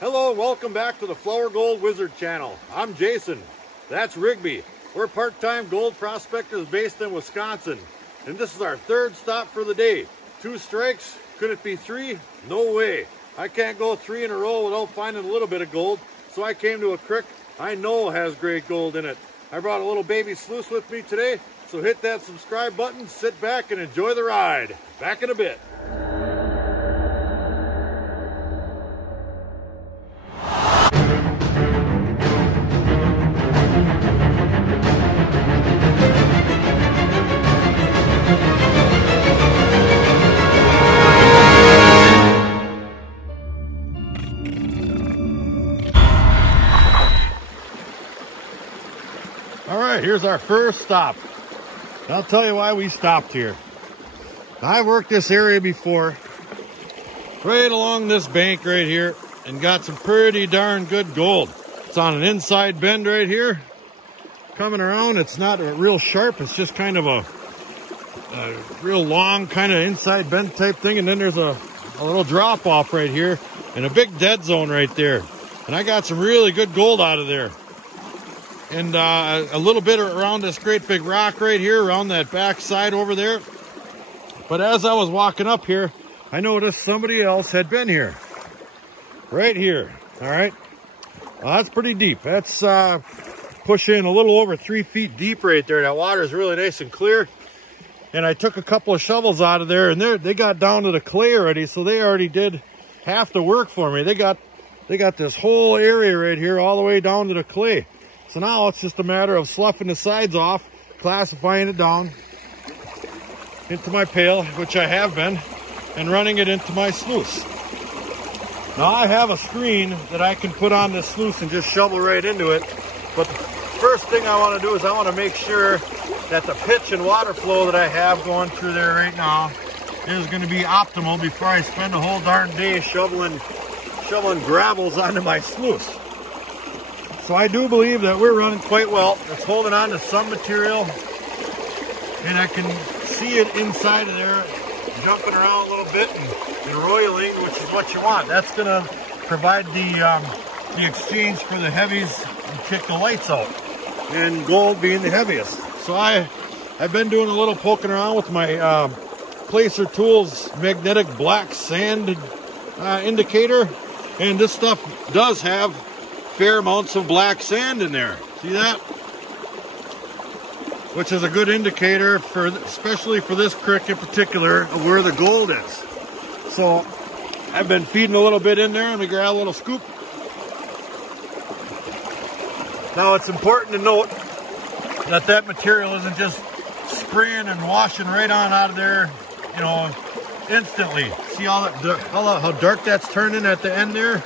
Hello and welcome back to the Flower Gold Wizard channel. I'm Jason. That's Rigby. We're part-time gold prospectors based in Wisconsin. And this is our third stop for the day. 2 strikes. Could it be 3? No way. I can't go 3 in a row without finding a little bit of gold. So I came to a creek I know has great gold in it. I brought a little baby sluice with me today. So hit that subscribe button, sit back and enjoy the ride. Back in a bit. All right, here's our first stop. I'll tell you why we stopped here. I've worked this area before, right along this bank right here, and got some pretty darn good gold. It's on an inside bend right here. Coming around, it's not real sharp, it's just kind of a real long kind of inside bend type thing, and then there's a little drop off right here, and a big dead zone right there. And I got some really good gold out of there. And a little bit around this great big rock right here, around that back side over there. But as I was walking up here, I noticed somebody else had been here. Right here, all right? Well, that's pretty deep. That's pushing a little over 3 feet deep right there. That water is really nice and clear. And I took a couple of shovels out of there, and they got down to the clay already, so they already did half the work for me. They got this whole area right here all the way down to the clay. So now it's just a matter of sloughing the sides off, classifying it down into my pail, which I have been, and running it into my sluice. Now I have a screen that I can put on this sluice and just shovel right into it. But the first thing I want to do is I want to make sure that the pitch and water flow that I have going through there right now is going to be optimal before I spend the whole darn day shoveling gravels onto my sluice. So I do believe that we're running quite well. It's holding on to some material, and I can see it inside of there jumping around a little bit and roiling, which is what you want. That's going to provide the exchange for the heavies and kick the lights out, and gold being the heaviest. So I've been doing a little poking around with my Placer Tools magnetic black sand indicator, and this stuff does have fair amounts of black sand in there. See that? Which is a good indicator for, especially for this creek in particular, of where the gold is. So I've been feeding a little bit in there, and we grab a little scoop. Now it's important to note that that material isn't just spraying and washing right on out of there, you know, instantly. See how dark that's turning at the end there?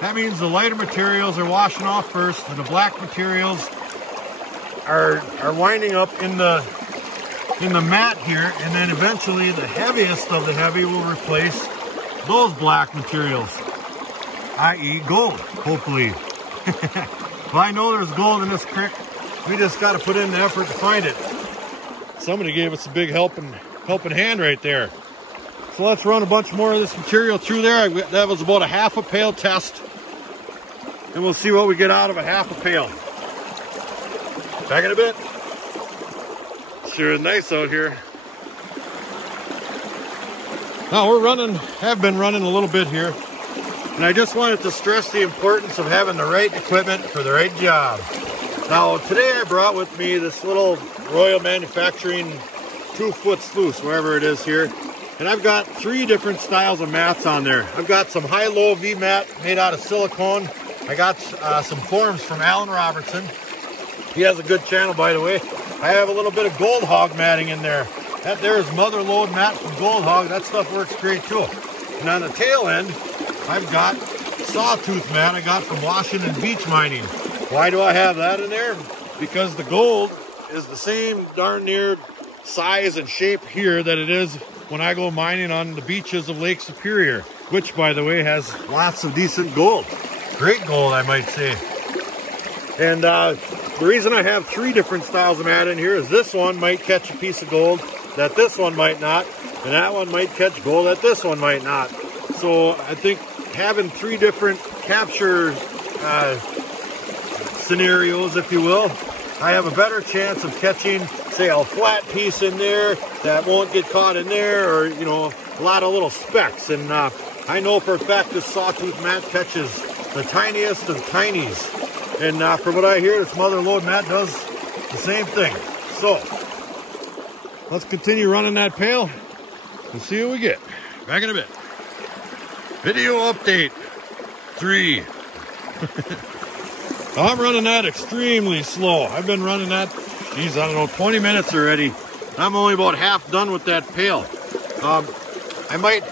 That means the lighter materials are washing off first, and the black materials are winding up in the mat here, and then eventually the heaviest of the heavy will replace those black materials, i.e. gold, hopefully. Well, I know there's gold in this creek. We just got to put in the effort to find it. Somebody gave us a big helping hand right there. So let's run a bunch more of this material through there. That was about a half a pail test. And we'll see what we get out of a half a pail. Back in a bit. Sure is nice out here. Now have been running a little bit here. And I just wanted to stress the importance of having the right equipment for the right job. Now today I brought with me this little Royal Manufacturing 2-foot sluice, wherever it is here. And I've got 3 different styles of mats on there. I've got some high-low V mat made out of silicone. I got some forms from Alan Robertson. He has a good channel, by the way. I have a little bit of Gold Hog matting in there. That there is Mother Lode mat from Gold Hog. That stuff works great too. And on the tail end, I've got Sawtooth mat I got from Washington Beach Mining. Why do I have that in there? Because the gold is the same darn near size and shape here that it is when I go mining on the beaches of Lake Superior, which, by the way, has lots of decent gold. Great gold, I might say. And the reason I have 3 different styles of mat in here is this one might catch a piece of gold that this one might not, and that one might catch gold that this one might not. So I think having 3 different capture scenarios, if you will, I have a better chance of catching, say, a flat piece in there that won't get caught in there, or, you know, a lot of little specks. And I know for a fact this sawtooth mat catches the tiniest of tinies. And from what I hear, this mother lode mat does the same thing. So let's continue running that pail and see what we get. Back in a bit. Video update 3. I'm running that extremely slow. I've been running that, geez, I don't know, 20 minutes already. I'm only about half done with that pail. I might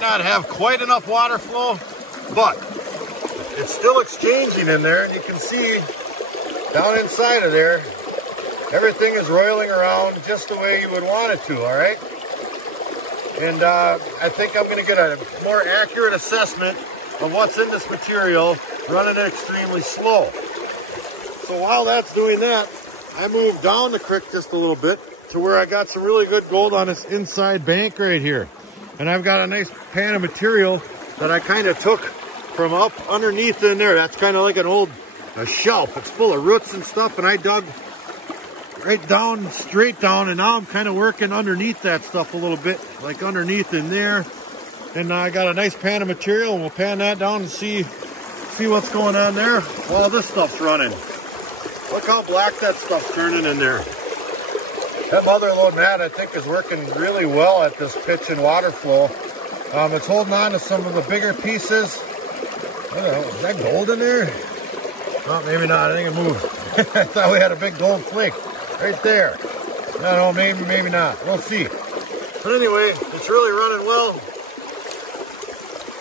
not have quite enough water flow, but it's still exchanging in there, and you can see down inside of there, everything is roiling around just the way you would want it to, all right? And I think I'm gonna get a more accurate assessment of what's in this material running it extremely slow. So while that's doing that, I moved down the creek just a little bit to where I got some really good gold on this inside bank right here. And I've got a nice pan of material that I kind of took from up underneath in there. That's kind of like an old shelf. It's full of roots and stuff, and I dug right down, straight down, and now I'm kind of working underneath that stuff a little bit, like underneath in there. And I got a nice pan of material, and we'll pan that down and see what's going on there while this stuff's running. Look how black that stuff's turning in there. That mother lode mat, I think, is working really well at this pitch and water flow. It's holding on to some of the bigger pieces. I don't know, is that gold in there? Oh, maybe not. I think it moved. I thought we had a big gold flake right there. I don't know, maybe not. We'll see. But anyway, it's really running well.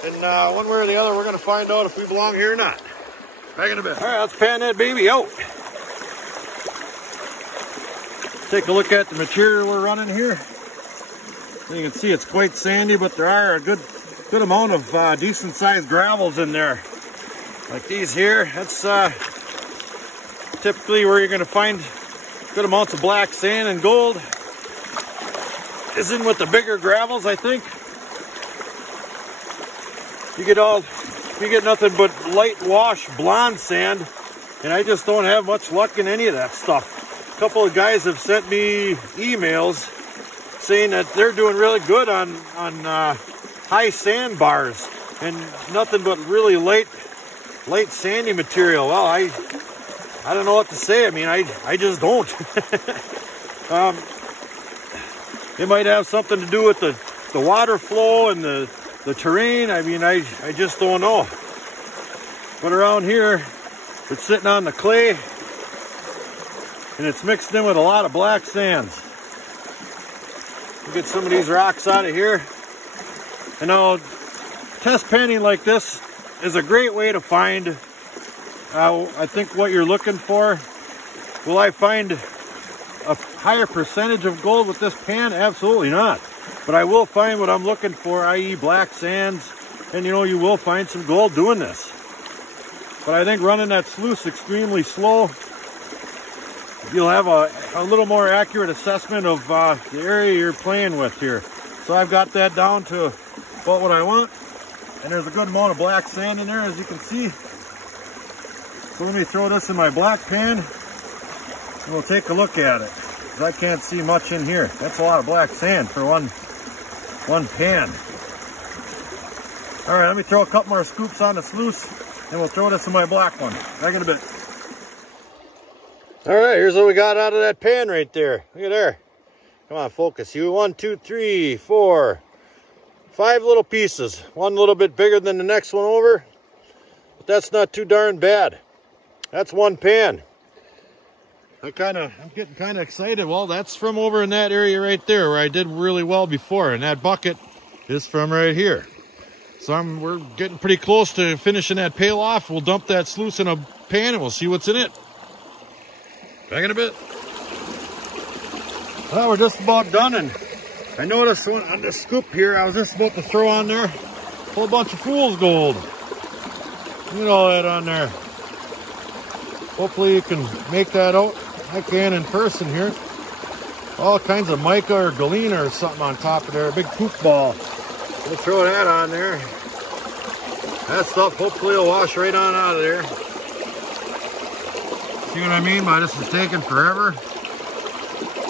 And one way or the other, we're going to find out if we belong here or not. Back in a bit. All right, let's pan that baby out. Take a look at the material we're running here. So you can see it's quite sandy, but there are a good amount of decent sized gravels in there. Like these here, that's typically where you're going to find good amounts of black sand, and gold is in with the bigger gravels, I think. You get nothing but light wash blonde sand, and I just don't have much luck in any of that stuff. A couple of guys have sent me emails saying that they're doing really good on high sand bars and nothing but really light sandy material. Well, I don't know what to say. I mean, I just don't. It might have something to do with the water flow and the terrain. I mean, I just don't know. But around here, it's sitting on the clay, and it's mixed in with a lot of black sands. We'll get some of these rocks out of here. And now, test panning like this is a great way to find, I think, what you're looking for. Will I find a higher percentage of gold with this pan? Absolutely not. But I will find what I'm looking for, i.e. black sands, and you know, you will find some gold doing this. But I think running that sluice extremely slow, you'll have a little more accurate assessment of the area you're playing with here. So I've got that down to about what I want, and there's a good amount of black sand in there, as you can see. So let me throw this in my black pan, and we'll take a look at it. I can't see much in here. That's a lot of black sand for one pan. All right, let me throw a couple more scoops on the sluice, and we'll throw this in my black one. Back in a bit. All right, here's what we got out of that pan right there. Look at there. Come on, focus. You 1, 2, 3, 4, 5 little pieces. One a little bit bigger than the next one over, but that's not too darn bad. That's one pan. I'm getting kind of excited. Well, that's from over in that area right there where I did really well before, and that bucket is from right here. So we're getting pretty close to finishing that pail off. We'll dump that sluice in a pan and we'll see what's in it. Back in a bit. Well, we're just about done, and I noticed on this scoop here, I was just about to throw on there a whole bunch of fool's gold. Look at all that on there. Hopefully you can make that out. I can in person here. All kinds of mica or galena or something on top of there. A big poop ball. We'll throw that on there. That stuff hopefully will wash right on out of there. See what I mean by this is taking forever?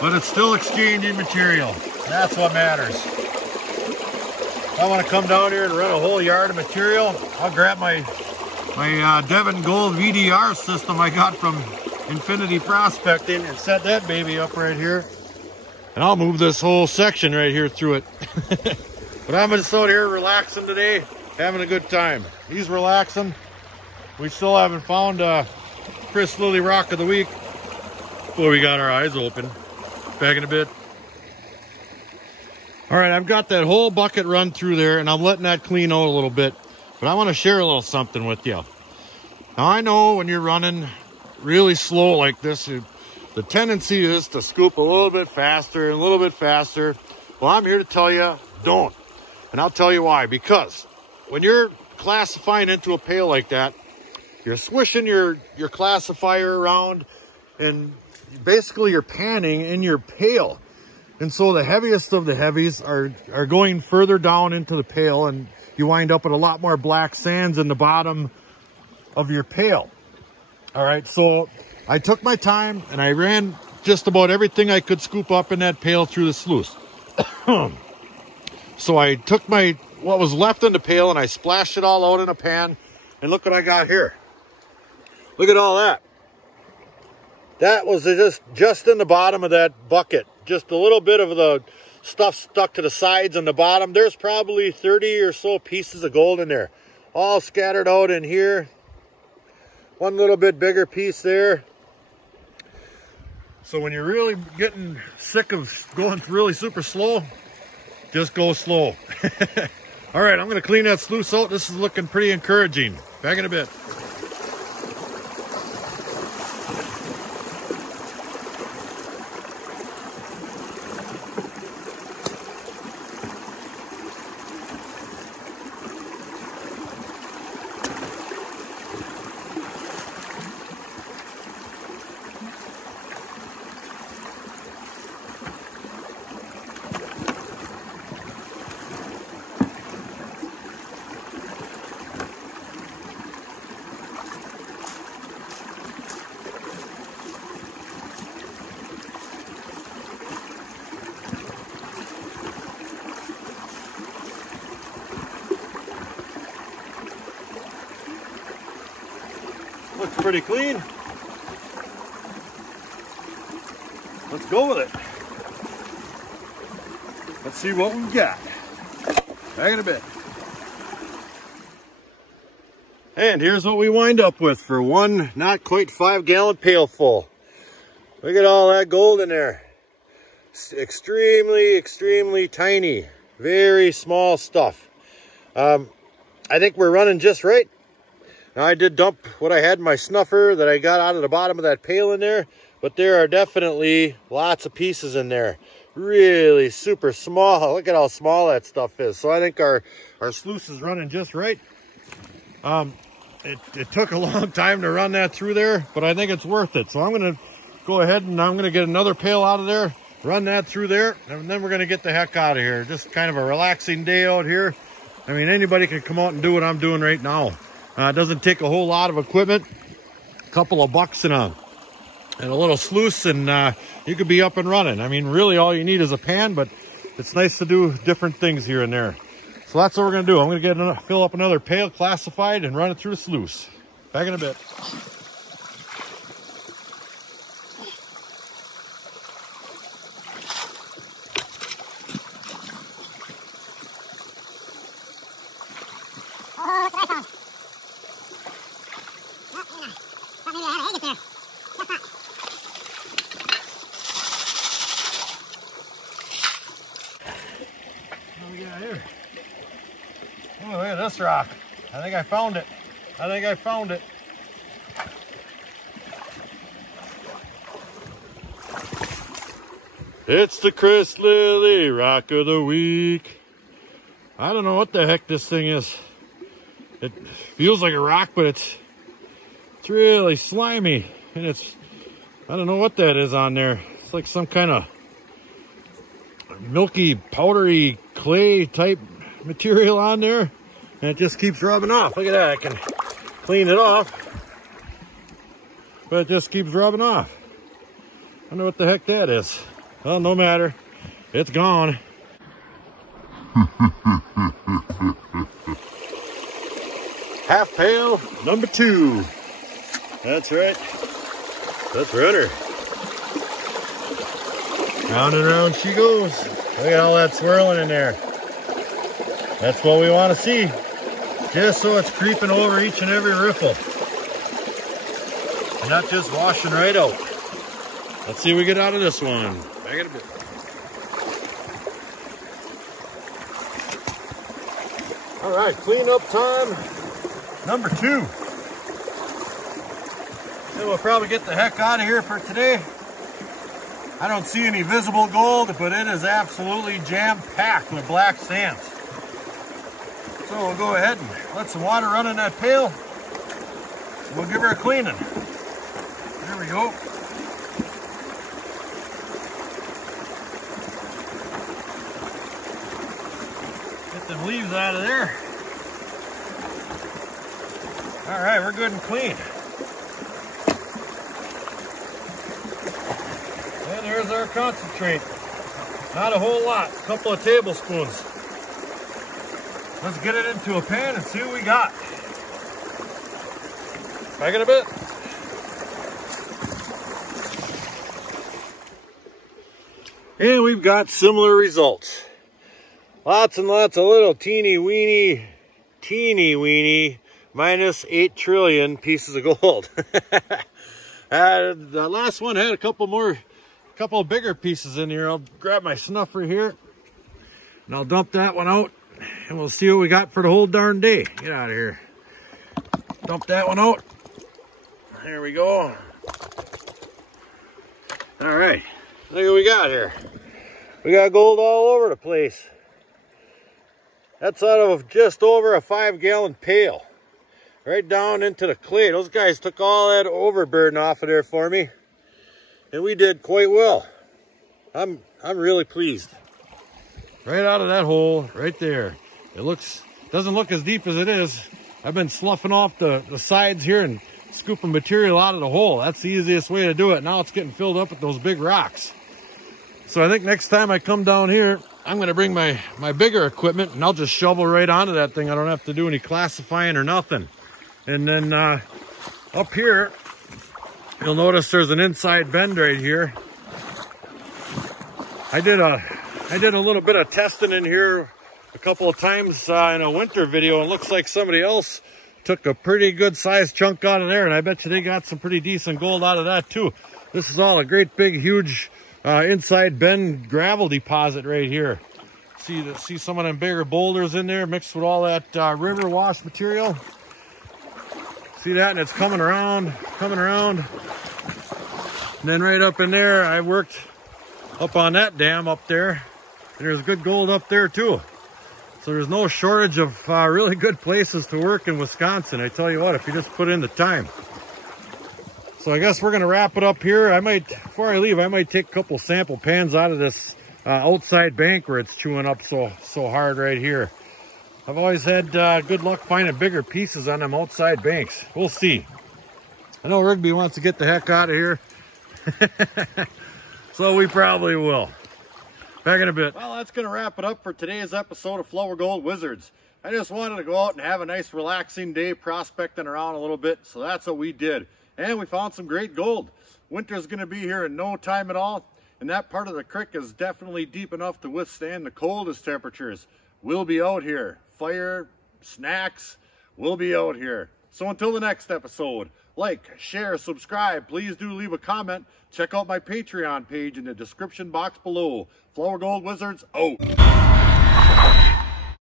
But it's still exchanging material. That's what matters. If I want to come down here and run a whole yard of material, I'll grab my Devon Gold VDR system I got from Infinity Prospecting and set that baby up right here. And I'll move this whole section right here through it. But I'm just out here relaxing today, having a good time. He's relaxing. We still haven't found Chris Lilly Rock of the Week. Boy, we got our eyes open. Back in a bit. All right, I've got that whole bucket run through there, and I'm letting that clean out a little bit. But I want to share a little something with you. Now, I know when you're running really slow like this, the tendency is to scoop a little bit faster and a little bit faster. Well, I'm here to tell you, don't. And I'll tell you why. Because when you're classifying into a pail like that, you're swishing your classifier around, and basically you're panning in your pail. And so the heaviest of the heavies are going further down into the pail, and you wind up with a lot more black sands in the bottom of your pail. All right, so I took my time and I ran just about everything I could scoop up in that pail through the sluice. So I took what was left in the pail and I splashed it all out in a pan, and look what I got here. Look at all that. That was just in the bottom of that bucket. Just a little bit of the stuff stuck to the sides and the bottom. There's probably 30 or so pieces of gold in there, all scattered out in here. One little bit bigger piece there. So when you're really getting sick of going really super slow, just go slow. All right, I'm going to clean that sluice out. This is looking pretty encouraging. Back in a bit. Looks pretty clean. Let's go with it. Let's see what we got. Back in a bit. And here's what we wind up with for one not quite 5 gallon pail full. Look at all that gold in there. It's extremely tiny, very small stuff. I think we're running just right. Now, I did dump what I had in my snuffer that I got out of the bottom of that pail in there, but there are definitely lots of pieces in there. Really super small. Look at how small that stuff is. So I think our sluice is running just right. It took a long time to run that through there, but I think it's worth it. So I'm going to go ahead and I'm going to get another pail out of there, run that through there, and then we're going to get the heck out of here. Just kind of a relaxing day out here. I mean, anybody can come out and do what I'm doing right now. It doesn't take a whole lot of equipment, a couple of bucks and a little sluice, and you could be up and running. I mean, really all you need is a pan, but it's nice to do different things here and there. So that's what we're going to do. I'm going to fill up another pail classified and run it through the sluice. Back in a bit. Here. Oh, look at this rock. I think I found it. It's the Chris Lilly Rock of the Week. I don't know what the heck this thing is. It feels like a rock, but it's really slimy. And I don't know what that is on there. It's like some kind of milky, powdery clay type material on there. And it just keeps rubbing off. Look at that, I can clean it off, but it just keeps rubbing off. I wonder what the heck that is. Well, no matter, it's gone. Half pail number 2. That's right. Let's run her. Round and round she goes. Look at all that swirling in there. That's what we want to see. Just so it's creeping over each and every riffle. Not just washing right out. Let's see what we get out of this one. Back it a bit. All right, cleanup time number 2. Then we'll probably get the heck out of here for today. I don't see any visible gold, but it is absolutely jam-packed with black sands. So we'll go ahead and let some water run in that pail. We'll give her a cleaning. There we go. Get them leaves out of there. All right, we're good and clean. And there's our concentrate. Not a whole lot, a couple of tablespoons. Let's get it into a pan and see what we got. Back in a bit. And we've got similar results. Lots and lots of little teeny weeny minus 8 trillion pieces of gold. The last one had a couple of bigger pieces in here. I'll grab my snuffer here and I'll dump that one out and we'll see what we got for the whole darn day. Get out of here. Dump that one out. There we go. All right, look what we got here. We got gold all over the place. That's out of just over a 5-gallon pail. Right down into the clay. Those guys took all that overburden off of there for me. And we did quite well. I'm really pleased. Right out of that hole, right there. It doesn't look as deep as it is. I've been sloughing off the sides here and scooping material out of the hole. That's the easiest way to do it. Now it's getting filled up with those big rocks. So I think next time I come down here, I'm going to bring my bigger equipment and I'll just shovel right onto that thing. I don't have to do any classifying or nothing. And then up here, you'll notice there's an inside bend right here. I did a little bit of testing in here a couple of times in a winter video. It looks like somebody else took a pretty good sized chunk out of there, and I bet you they got some pretty decent gold out of that too. This is all a great big huge inside bend gravel deposit right here. See some of them bigger boulders in there mixed with all that river wash material. See that? And it's coming around. And then right up in there, I worked up on that dam up there. And there's good gold up there too. So there's no shortage of really good places to work in Wisconsin. I tell you what, if you just put in the time. So I guess we're going to wrap it up here. Before I leave, I might take a couple sample pans out of this outside bank where it's chewing up so hard right here. I've always had good luck finding bigger pieces on them outside banks. We'll see. I know Rigby wants to get the heck out of here. So we probably will. Back in a bit. Well, that's going to wrap it up for today's episode of Flour Gold Wizards. I just wanted to go out and have a nice relaxing day prospecting around a little bit. So that's what we did. And we found some great gold. Winter's going to be here in no time at all. And that part of the creek is definitely deep enough to withstand the coldest temperatures. We'll be out here. Fire, snacks, we'll be out here. So until the next episode, like, share, subscribe. Please do leave a comment. Check out my Patreon page in the description box below. Flour Gold Wizards out.